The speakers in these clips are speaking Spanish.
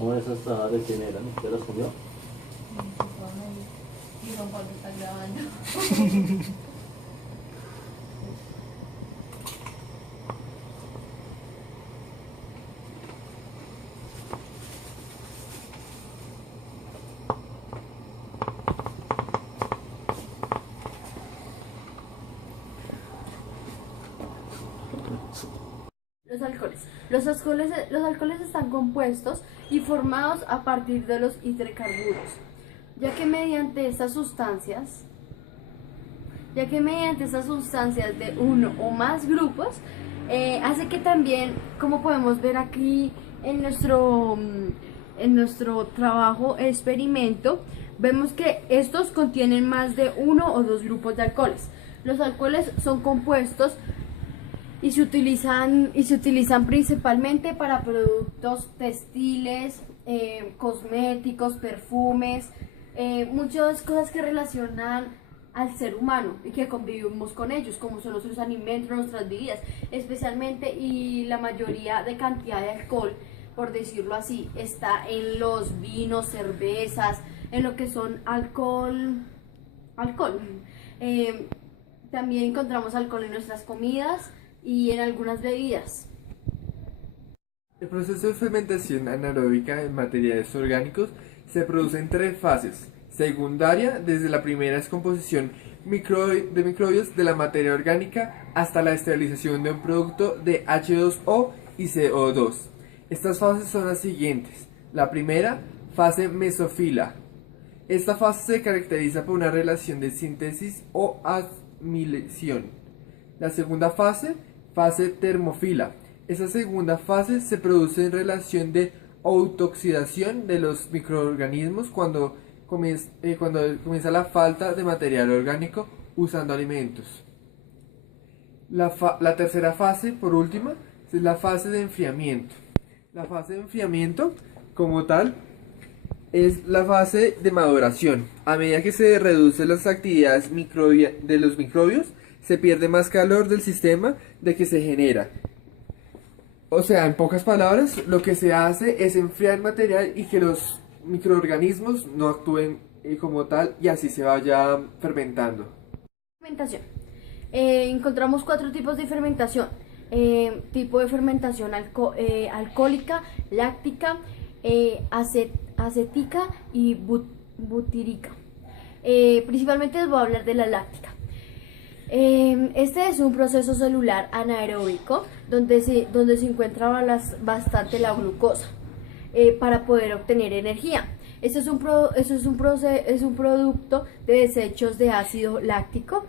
¿Cómo esas tajadas de quién eran? ¿Usted las comió? Y Juan Pablo está grabando. Los alcoholes. Los alcoholes están compuestos y formados a partir de los hidrocarburos, ya que mediante estas sustancias, de uno o más grupos, hace que también, como podemos ver aquí en nuestro trabajo experimento, vemos que estos contienen más de uno o dos grupos de alcoholes. Los alcoholes son compuestos y se utilizan principalmente para productos textiles, cosméticos, perfumes, muchas cosas que relacionan al ser humano y que convivimos con ellos, como son nuestros alimentos, nuestras bebidas, especialmente, y la mayoría de cantidad de alcohol, por decirlo así, está en los vinos, cervezas, en lo que son alcohol. Eh, También encontramos alcohol en nuestras comidas y en algunas bebidas. El proceso de fermentación anaeróbica en materiales orgánicos se produce en tres fases. Secundaria, desde la primera descomposición de microbios de la materia orgánica hasta la esterilización de un producto de H2O y CO2. Estas fases son las siguientes. La primera, fase mesófila. Esta fase se caracteriza por una relación de síntesis o asimilación. La segunda fase, fase termófila. Esta segunda fase se produce en relación de autooxidación de los microorganismos cuando comienza la falta de material orgánico usando alimentos. La tercera fase, por última, es la fase de enfriamiento. La fase de enfriamiento, como tal, es la fase de maduración. A medida que se reducen las actividades de los microbios, se pierde más calor del sistema de que se genera. O sea, en pocas palabras, lo que se hace es enfriar el material y que los microorganismos no actúen como tal y así se vaya fermentando. Fermentación. Encontramos cuatro tipos de fermentación. Tipo de fermentación alcohólica, láctica, acética y butírica. Principalmente les voy a hablar de la láctica. Este es un proceso celular anaeróbico donde se encuentra bastante la glucosa para poder obtener energía. Este es un producto de desechos de ácido láctico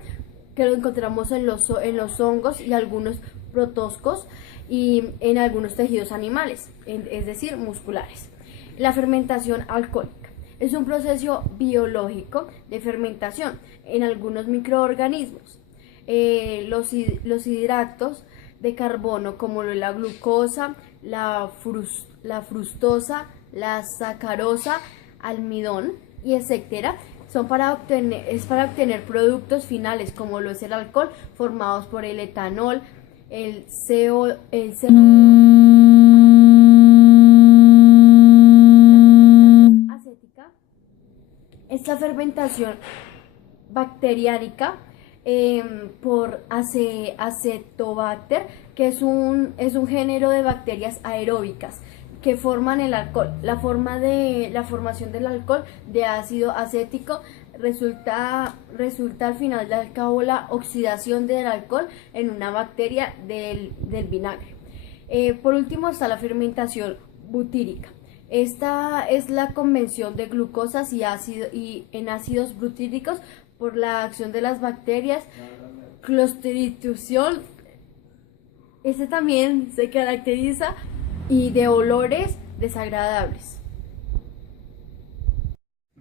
que lo encontramos en los hongos y algunos protozoos y en algunos tejidos animales, es decir, musculares. La fermentación alcohólica es un proceso biológico de fermentación en algunos microorganismos. Los hidratos de carbono, como la glucosa, la fructosa, la sacarosa, almidón y etcétera, son para obtener productos finales, como lo es el alcohol, formados por el etanol, el CO2. Acética. Esta fermentación bacteriánica por Acetobacter, que es un género de bacterias aeróbicas que forman el alcohol. La formación del alcohol de ácido acético resulta al final del cabo la oxidación del alcohol en una bacteria del vinagre. Por último está la fermentación butírica. Esta es la conversión de glucosas y en ácidos butíricos por la acción de las bacterias Clostridium. Este también se caracteriza y de olores desagradables.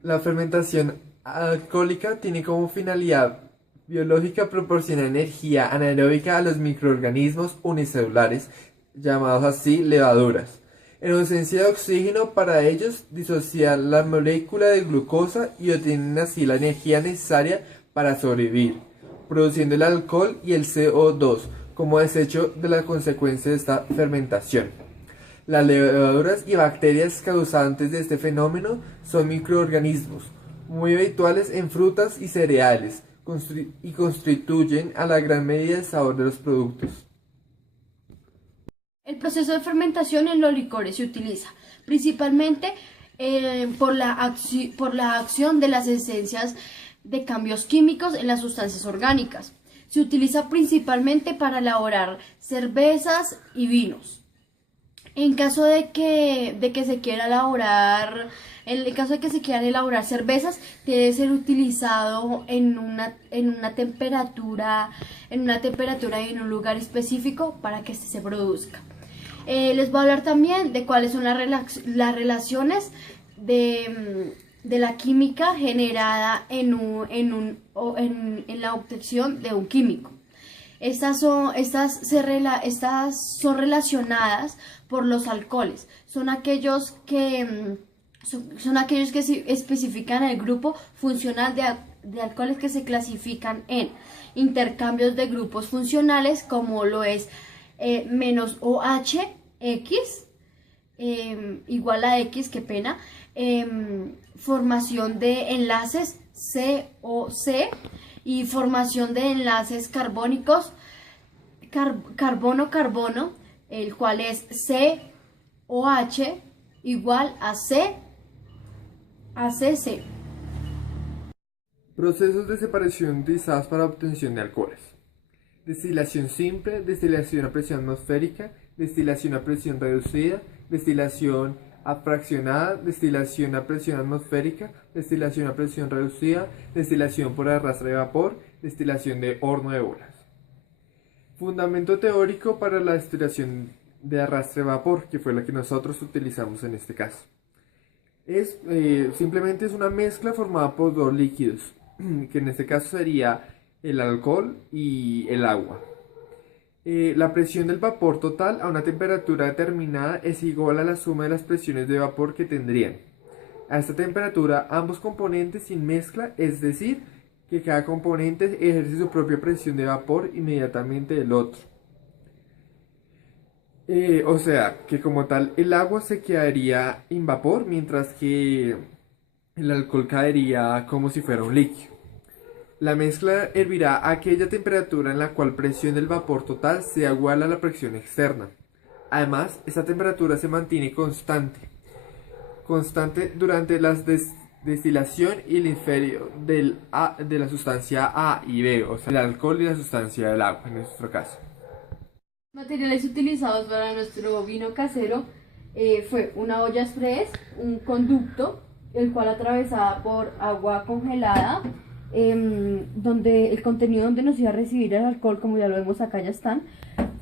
La fermentación alcohólica tiene como finalidad biológica proporcionar energía anaeróbica a los microorganismos unicelulares, llamados así levaduras. En ausencia de oxígeno para ellos, disocian la molécula de glucosa y obtienen así la energía necesaria para sobrevivir, produciendo el alcohol y el CO2 como desecho de la consecuencia de esta fermentación. Las levaduras y bacterias causantes de este fenómeno son microorganismos muy habituales en frutas y cereales y constituyen a la gran medida el sabor de los productos. El proceso de fermentación en los licores se utiliza principalmente por la acción de las esencias de cambios químicos en las sustancias orgánicas. Se utiliza principalmente para elaborar cervezas y vinos. En caso de que se quiera elaborar, en el caso de que se quieran elaborar cervezas, debe ser utilizado en una temperatura y en un lugar específico para que se produzca. Les voy a hablar también de cuáles son las relaciones de la química generada en la obtención de un químico. Estas son relacionadas por los alcoholes. Son aquellos que especifican el grupo funcional de alcoholes que se clasifican en intercambios de grupos funcionales, como lo es menos OH, X, igual a X, qué pena, formación de enlaces COC y formación de enlaces carbónicos carbono-carbono, el cual es COH igual a CC. Procesos de separación utilizados para obtención de alcoholes. Destilación simple, destilación a presión atmosférica, destilación a presión reducida, destilación a fraccionada, destilación a presión atmosférica, destilación a presión reducida, destilación por arrastre de vapor, destilación de horno de bolas. Fundamento teórico para la destilación de arrastre de vapor, que fue la que nosotros utilizamos en este caso. Simplemente es una mezcla formada por dos líquidos, que en este caso sería el alcohol y el agua. La presión del vapor total a una temperatura determinada es igual a la suma de las presiones de vapor que tendrían. A esta temperatura ambos componentes sin mezcla, es decir, que cada componente ejerce su propia presión de vapor inmediatamente del otro. O sea, que como tal el agua se quedaría en vapor, mientras que el alcohol caería como si fuera un líquido. La mezcla hervirá a aquella temperatura en la cual presión del vapor total sea igual a la presión externa. Además, esta temperatura se mantiene constante durante la destilación y el inferior de la sustancia A y B, o sea, el alcohol y la sustancia del agua en nuestro caso. Materiales utilizados para nuestro vino casero fue una olla express, un conducto, el cual atravesaba por agua congelada, donde el contenido donde nos iba a recibir el alcohol, como ya lo vemos acá, ya están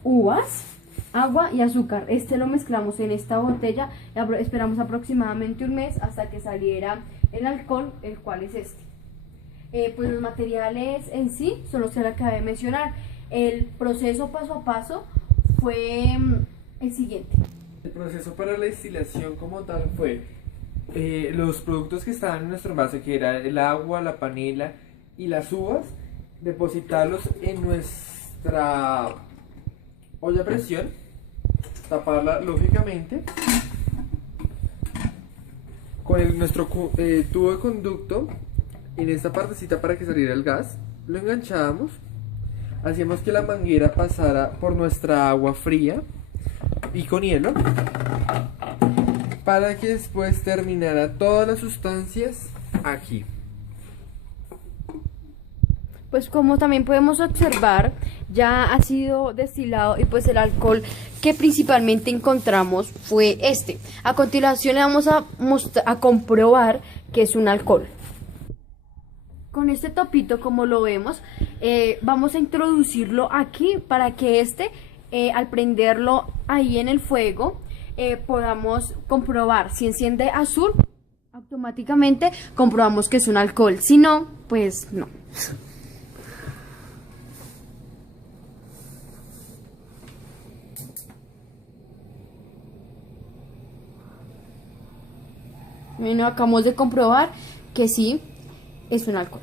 uvas, agua y azúcar. Lo mezclamos en esta botella y esperamos aproximadamente un mes hasta que saliera el alcohol, el cual es este. Pues los materiales en sí son los que le acabé de mencionar. El proceso paso a paso fue el siguiente. El proceso para la destilación como tal fue los productos que estaban en nuestro envase, que era el agua, la panela y las uvas, depositarlos en nuestra olla a presión, taparla lógicamente con nuestro tubo de conducto en esta partecita para que saliera el gas. Lo enganchábamos, hacíamos que la manguera pasara por nuestra agua fría y con hielo, para que después terminara todas las sustancias aquí. Pues como también podemos observar, ya ha sido destilado y pues el alcohol que principalmente encontramos fue este. A continuación le vamos a comprobar que es un alcohol. Con este topito, como lo vemos, vamos a introducirlo aquí para que al prenderlo ahí en el fuego, podamos comprobar. Si enciende azul, automáticamente comprobamos que es un alcohol. Si no, pues no. Bueno, acabamos de comprobar que sí es un alcohol.